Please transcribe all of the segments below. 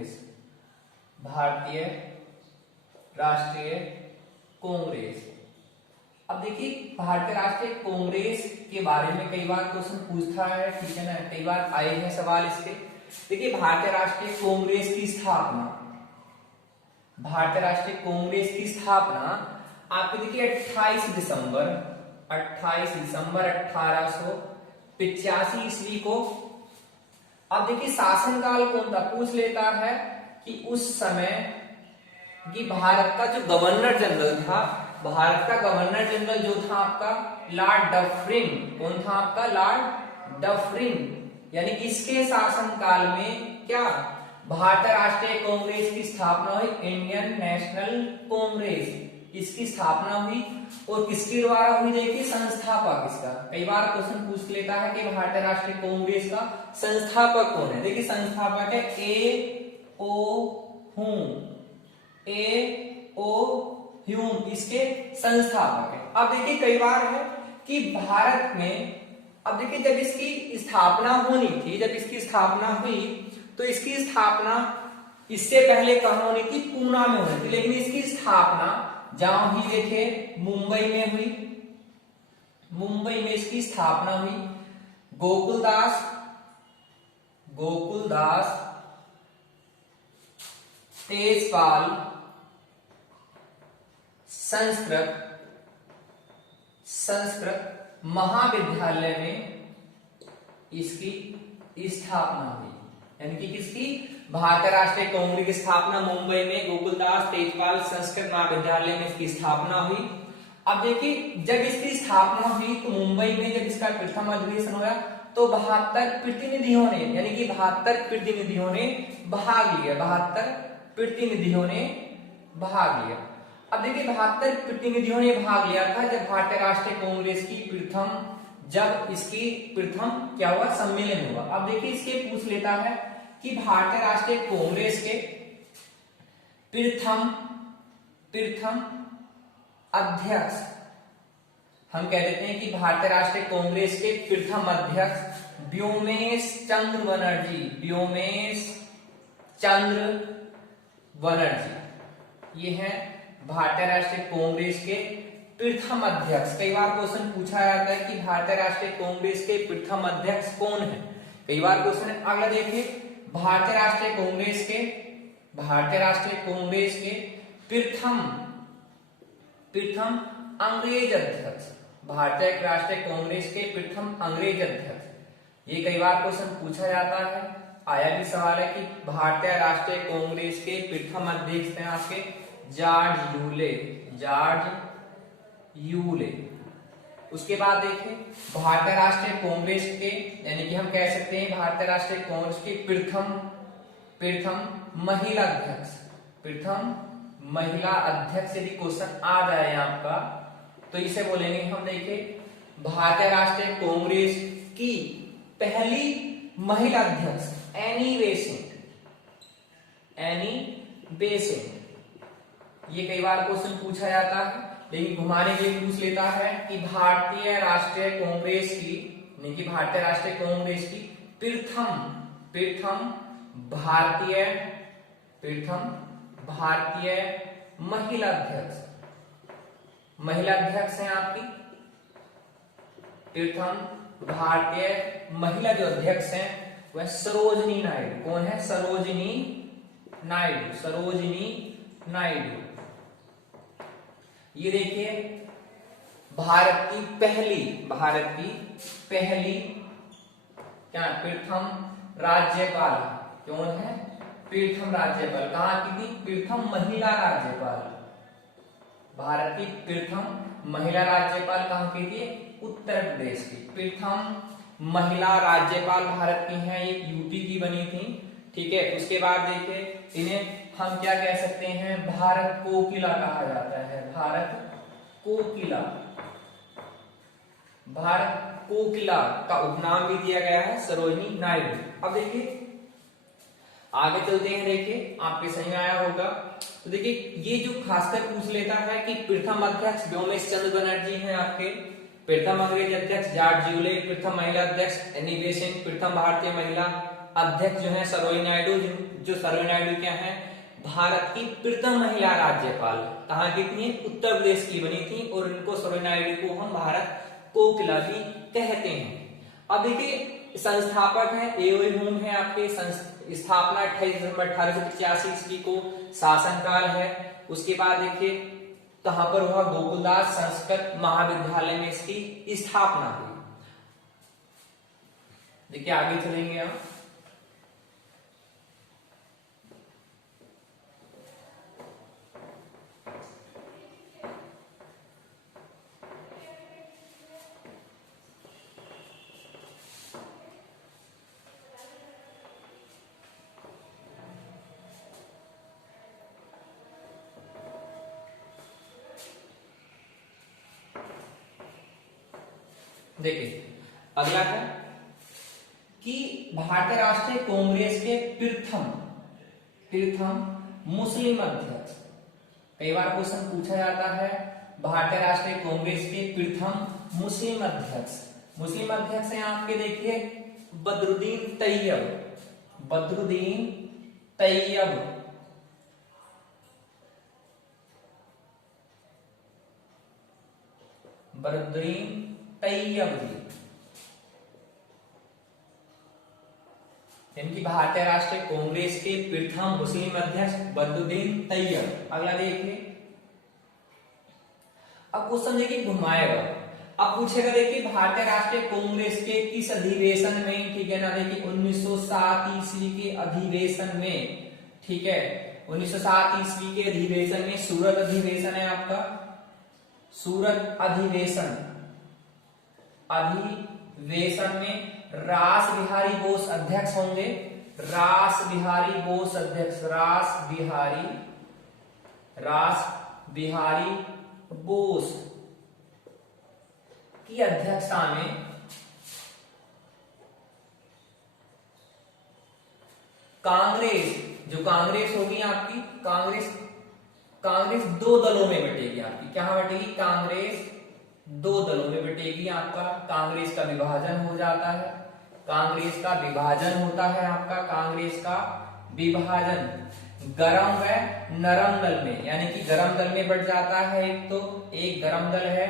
कांग्रेस, भारतीय राष्ट्रीय कांग्रेस। अब देखिए भारतीय राष्ट्रीय कांग्रेस के बारे में कई बार क्वेश्चन पूछता है, ठीक है ना, कई बार आए हैं सवाल इसके। देखिए भारतीय राष्ट्रीय कांग्रेस की स्थापना, भारतीय राष्ट्रीय कांग्रेस की स्थापना आपको देखिए 28 दिसंबर 1885 ईस्वी को। अब देखिए शासनकाल कौन था, पूछ लेता है कि उस समय कि भारत का जो गवर्नर जनरल था, भारत का गवर्नर जनरल जो था आपका लॉर्ड डफरिन, कौन था आपका, लॉर्ड डफरिन। यानी इसके शासनकाल में क्या भारतीय राष्ट्रीय कांग्रेस की स्थापना हुई, इंडियन नेशनल कांग्रेस, इसकी स्थापना हुई। और किसके द्वारा हुई, देखिए संस्थापक इसका कई बार क्वेश्चन पूछ लेता है कि भारतीय राष्ट्रीय कांग्रेस का संस्थापक कौन है। देखिए संस्थापक है ए ओ ह्यूम, इसके संस्थापक है। अब देखिए कई बार है कि भारत में, अब देखिए जब इसकी स्थापना होनी थी, जब इसकी स्थापना हुई तो इसकी स्थापना इससे पहले कहां होनी थी, पूना में होनी थी, लेकिन इसकी स्थापना जहां हुई देखिए मुंबई में हुई, मुंबई में इसकी स्थापना हुई। गोकुलदास तेजपाल संस्कृत महाविद्यालय में इसकी स्थापना हुई। यानी कि किसकी, भारतीय राष्ट्रीय कांग्रेस की स्थापना मुंबई में गोकुलदास तेजपाल संस्कृत महाविद्यालय में इसकी स्थापना हुई। अब देखिए जब इसकी स्थापना हुई तो मुंबई में जब इसका प्रथम अधिवेशन हुआ तो 72 प्रतिनिधियों ने, यानी कि 72 प्रतिनिधियों ने भाग लिया, 72 प्रतिनिधियों ने भाग लिया। अब देखिए 72 प्रतिनिधियों ने भाग लिया था जब भारतीय राष्ट्रीय कांग्रेस की जब इसकी प्रथम क्या हुआ, सम्मेलन हुआ। अब देखिए इसके पूछ लेता है कि भारतीय राष्ट्रीय कांग्रेस के प्रथम अध्यक्ष, हम कह देते हैं कि भारतीय राष्ट्रीय कांग्रेस के प्रथम अध्यक्ष व्योमेश चंद्र बनर्जी, ये है भारतीय राष्ट्रीय कांग्रेस के प्रथम अध्यक्ष। कई बार क्वेश्चन पूछा जाता है कि भारतीय राष्ट्रीय कांग्रेस के प्रथम अध्यक्ष कौन है, कई बार क्वेश्चन। अगला देखिए भारतीय राष्ट्रीय कांग्रेस के प्रथम अंग्रेज अध्यक्ष, भारतीय राष्ट्रीय कांग्रेस के प्रथम अंग्रेज अध्यक्ष, ये कई बार क्वेश्चन पूछा जाता है, आया भी सवाल है कि भारतीय राष्ट्रीय कांग्रेस के प्रथम अध्यक्ष हैं आपके जॉर्ज यूले। उसके बाद देखिए भारतीय राष्ट्रीय कांग्रेस के, यानी कि हम कह सकते हैं भारतीय राष्ट्रीय कांग्रेस के प्रथम महिला अध्यक्ष, यदि क्वेश्चन आ जाए आपका तो इसे बोलेंगे हम, देखिए भारतीय राष्ट्रीय कांग्रेस की पहली महिला अध्यक्ष एनी बेसेंट, ये कई बार क्वेश्चन पूछा जाता है, लेकिन घुमाने के लिए पूछ लेता है कि भारतीय राष्ट्रीय कांग्रेस की, यानी कि भारतीय राष्ट्रीय कांग्रेस की प्रथम भारतीय महिला अध्यक्ष हैं आपकी, प्रथम भारतीय महिला जो अध्यक्ष हैं वह सरोजिनी नायडू। कौन है, सरोजिनी नायडू। ये देखिए भारत की पहली क्या प्रथम राज्यपाल, कौन है, प्रथम राज्यपाल, कहाँ की थी, प्रथम महिला राज्यपाल, भारत की प्रथम महिला राज्यपाल कहाँ की थी, उत्तर प्रदेश की। प्रथम महिला राज्यपाल भारत की हैं, एक यूपी की बनी थी, ठीक है। उसके बाद देखिए इन्हें हम क्या कह सकते हैं, भारत कोकिला कहा जाता है, भारत कोकिला का उपनाम भी दिया गया है सरोजिनी नायडू। अब देखिए आगे चलते हैं, देखिए आपके सही में आया होगा। तो देखिए ये जो खासकर पूछ लेता है कि प्रथम अध्यक्ष व्योमेश चंद्र बनर्जी हैं आपके, प्रथम अंग्रेज अध्यक्ष जॉर्ज यूले, प्रथम महिला अध्यक्ष एनी बेसेंट, प्रथम भारतीय महिला अध्यक्ष जो है सरोजिनी नायडू, जो सरोजिनी नायडू क्या है, भारत की प्रथम महिला राज्यपाल। कहाँ की थी? उत्तर प्रदेश की बनी थी, और इनको सरोजिनी नायडू को हम भारत कोकिला भी कहते हैं। अब देखिए संस्थापक है एओई होम है आपके, स्थापना 28 दिसंबर 1885 ईस्वी को, शासनकाल है। उसके बाद देखिए कहां पर हुआ? गोकुलदास संस्कृत महाविद्यालय में इसकी स्थापना हुई। देखिए आगे चलेंगे हम। देखिए अगला है कि भारतीय राष्ट्रीय कांग्रेस के प्रथम मुस्लिम अध्यक्ष। कई बार क्वेश्चन पूछा जाता है भारतीय राष्ट्रीय कांग्रेस के प्रथम मुस्लिम अध्यक्ष। मुस्लिम अध्यक्ष हैं आपके, देखिए बदरुद्दीन तैयब। बदरुद्दीन तैयब बदरुद्दीन तैयब जी, इनकी भारतीय राष्ट्रीय कांग्रेस के प्रथम मुस्लिम अध्यक्ष बदरुद्दीन तैयब। अगला देखिए, अब क्वेश्चन देखिए घुमाएगा, अब पूछेगा देखिए भारतीय राष्ट्रीय कांग्रेस के किस अधिवेशन में, ठीक है ना, देखिए 1907 ईस्वी के अधिवेशन में, ठीक है 1907 ईस्वी के अधिवेशन में, सूरत अधिवेशन है आपका, सूरत अधिवेशन में रास बिहारी बोस अध्यक्ष होंगे। रास बिहारी बोस अध्यक्ष, रास बिहारी बोस की अध्यक्षता में कांग्रेस, जो कांग्रेस होगी आपकी, कांग्रेस दो दलों में बटेगी आपकी। क्या बटेगी? कांग्रेस दो दलों में बटेगी आपका। कांग्रेस का विभाजन हो जाता है, कांग्रेस का विभाजन होता है आपका, कांग्रेस का विभाजन गरम व नरम दल में, यानी कि गरम दल में बढ़ जाता है। एक तो एक गरम दल है,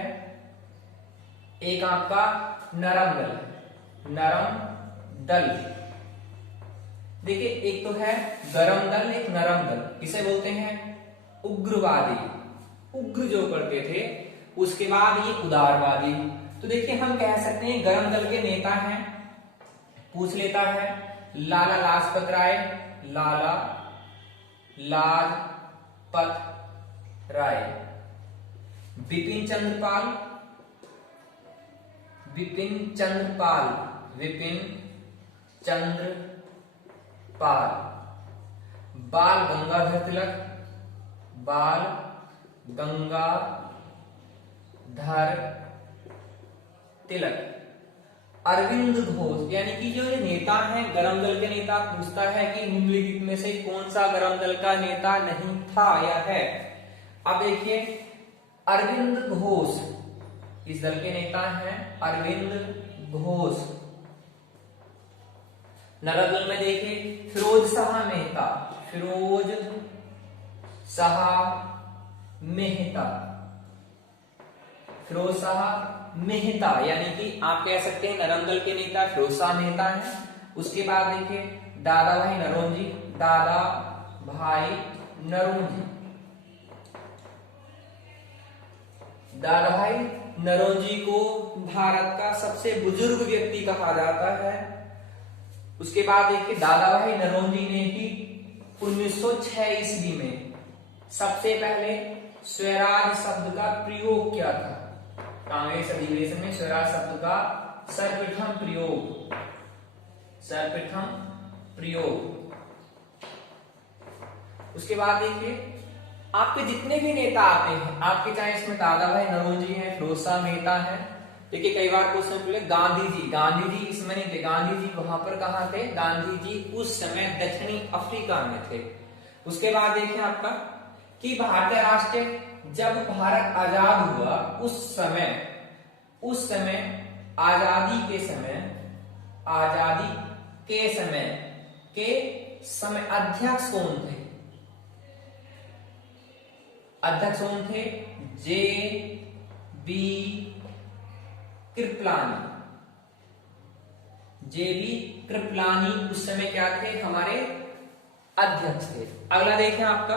एक आपका नरम दल, नरम दल। देखिए एक तो है गरम दल, एक नरम दल। इसे बोलते हैं उग्रवादी, उग्र जो करते थे। उसके बाद ये उदारवादी। तो देखिए हम कह सकते हैं गरम दल के नेता हैं, पूछ लेता है लाला लाजपत राय, लाला लाजपत राय, बिपिन चंद्र पाल, विपिन चंद्र पाल, बाल गंगाधर तिलक, बाल गंगाधर तिलक, अरविंद घोष। यानी कि जो नेता हैं गरम दल के नेता, पूछता है कि निम्नलिखित में से कौन सा गरम दल का नेता नहीं था या है। अब देखिए अरविंद घोष इस दल के नेता हैं, अरविंद घोष। नरम दल में देखिए फिरोज शाह मेहता, फिरोज शाह मेहता, फिरोज शाह मेहता, यानी कि आप कह सकते हैं नरम दल के नेता फिरोज शाह मेहता हैं। उसके बाद देखिए दादा भाई नौरोजी, दादा भाई नौरोजी, दादा भाई नौरोजी को भारत का सबसे बुजुर्ग व्यक्ति कहा जाता है। उसके बाद देखिए दादा भाई नौरोजी ने ही 1906 ईस्वी में सबसे पहले स्वराज शब्द का प्रयोग किया था। कांग्रेस अधिवेशन में स्वराज शब्द का सर्वप्रथम प्रयोग। उसके बाद देखिए आपके जितने भी नेता आते हैं आपके, चाहे इसमें दादा भाई नौरोजी हैं, फिरोज शाह मेहता हैं। देखिए कई बार क्वेश्चन पूछे गांधी जी इसमें नहीं थे। गांधी जी वहां पर कहां थे? गांधी जी उस समय दक्षिणी अफ्रीका में थे। उसके बाद देखिए आपका कि भारतीय राष्ट्र जब भारत आजाद हुआ उस समय आजादी के समय के समय अध्यक्ष कौन थे? अध्यक्ष कौन थे? J B Kripalani. J B Kripalani उस समय क्या थे? हमारे अध्यक्ष थे। अगला देखें आपका,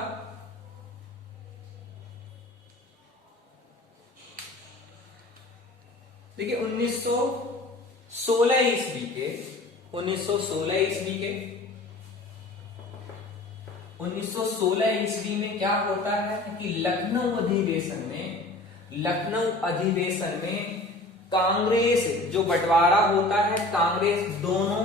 देखिए 1916 ईस्वी के 1916 ईस्वी में क्या होता है कि लखनऊ अधिवेशन में कांग्रेस जो बंटवारा होता है, कांग्रेस दोनों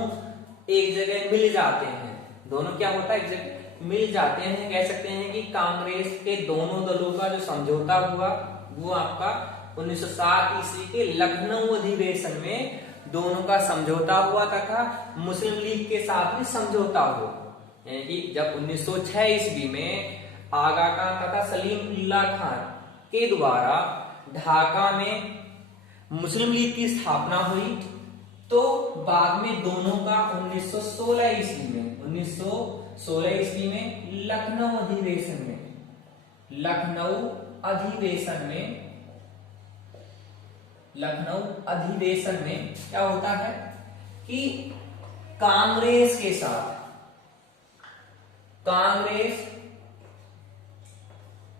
एक जगह मिल जाते हैं। दोनों क्या होता है? एक जगह मिल जाते हैं। कह सकते हैं कि कांग्रेस के दोनों दलों का जो समझौता हुआ वो आपका 1907 ईस्वी के लखनऊ अधिवेशन में दोनों का समझौता हुआ तथा मुस्लिम लीग के साथ भी समझौता हुआ। यानी कि जब 1906 ईस्वी में आगा खान तथा सलीम उल्लाह खान के द्वारा ढाका में मुस्लिम लीग की स्थापना हुई, तो बाद में दोनों का 1916 ईस्वी में लखनऊ अधिवेशन में क्या होता है कि कांग्रेस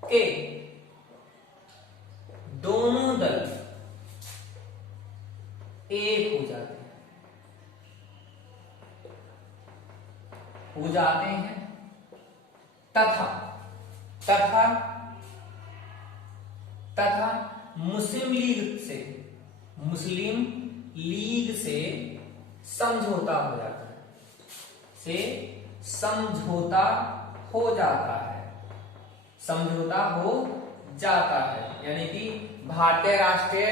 के दोनों दल एक हो जाते हैं तथा मुस्लिम लीग से समझौता हो जाता है। यानी कि भारतीय राष्ट्रीय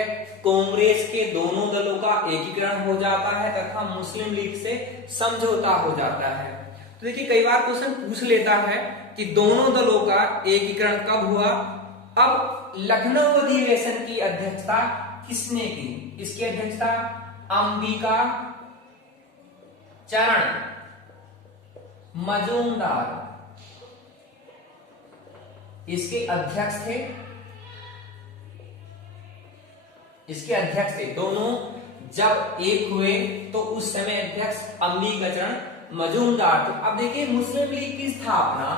कांग्रेस के दोनों दलों का एकीकरण हो जाता है तथा मुस्लिम लीग से समझौता हो जाता है। तो देखिए कई बार क्वेश्चन पूछ लेता है कि दोनों दलों का एकीकरण कब हुआ। अब लखनऊ अधिवेशन की अध्यक्षता किसने की? इसकी अध्यक्षता अंबिका चरण मजूमदार इसके अध्यक्ष थे। दोनों जब एक हुए तो उस समय अध्यक्ष अंबिका चरण मजूमदार थे। अब देखिए मुस्लिम लीग की स्थापना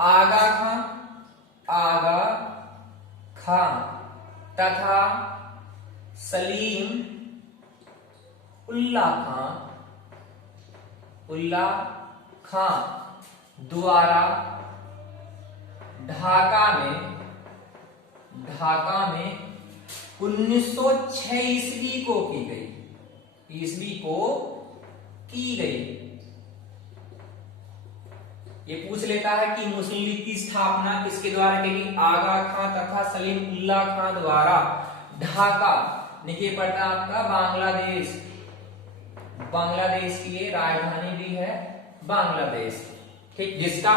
आगा खां तथा सलीम उल्लाह खां द्वारा ढाका में 1906 ईस्वी को की गई। ये पूछ लेता है कि मुस्लिम लीग की स्थापना किसके द्वारा की गई? आगा खां तथा सलीम उल्लाह खां द्वारा ढाका, देखिए पड़ता आपका बांग्लादेश की ये राजधानी भी है बांग्लादेश, ठीक। जिसका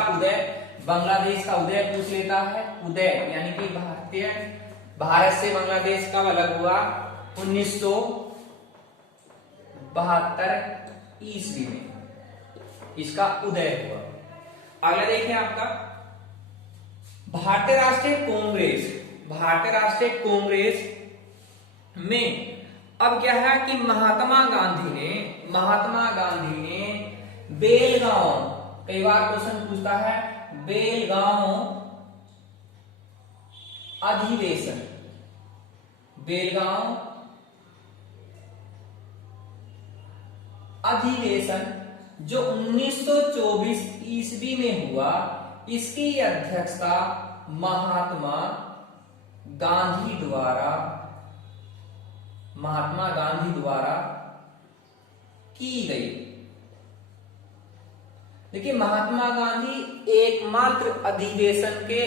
बांग्लादेश का उदय पूछ लेता है। उदय यानी कि भारत से बांग्लादेश कब अलग हुआ? 1972 ईस्वी में इसका उदय हुआ। अगला देखिए आपका भारतीय राष्ट्रीय कांग्रेस में अब क्या है कि महात्मा गांधी ने बेलगांव, कई बार क्वेश्चन पूछता है बेलगांव अधिवेशन जो 1924 ईस्वी में हुआ, इसकी अध्यक्षता महात्मा गांधी द्वारा की गई। देखिए महात्मा गांधी एकमात्र अधिवेशन के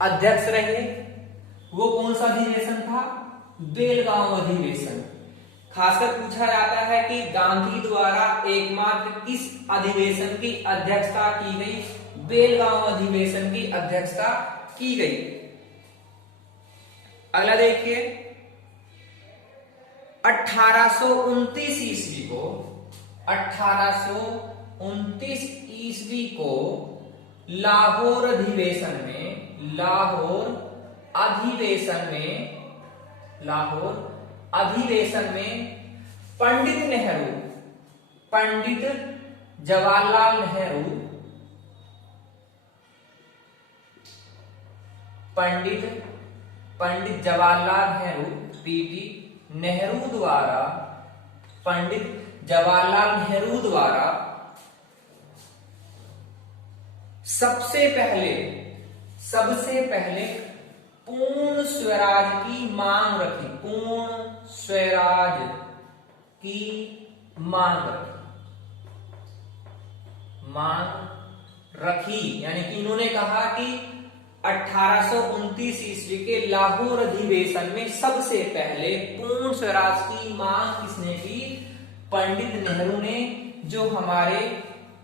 अध्यक्ष रहे। वो कौन सा अधिवेशन था? बेलगांव अधिवेशन। खासकर पूछा जाता है कि गांधी द्वारा एकमात्र किस अधिवेशन की अध्यक्षता की गई? बेलगांव अधिवेशन की अध्यक्षता की गई। अगला देखिए 1829 ईस्वी को 1829 ईस्वी को लाहौर अधिवेशन में पंडित जवाहरलाल नेहरू पंडित जवाहरलाल नेहरू द्वारा सबसे पहले पूर्ण स्वराज की मांग रखी। यानी कि इन्होंने कहा कि 1829 ईस्वी के लाहौर अधिवेशन में सबसे पहले पूर्ण स्वराज की मांग किसने की? पंडित नेहरू ने, जो हमारे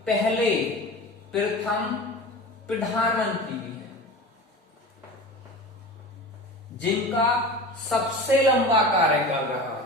पहले प्रथम प्रधानमंत्री भी हैं, जिनका सबसे लंबा कार्यकाल रहा है।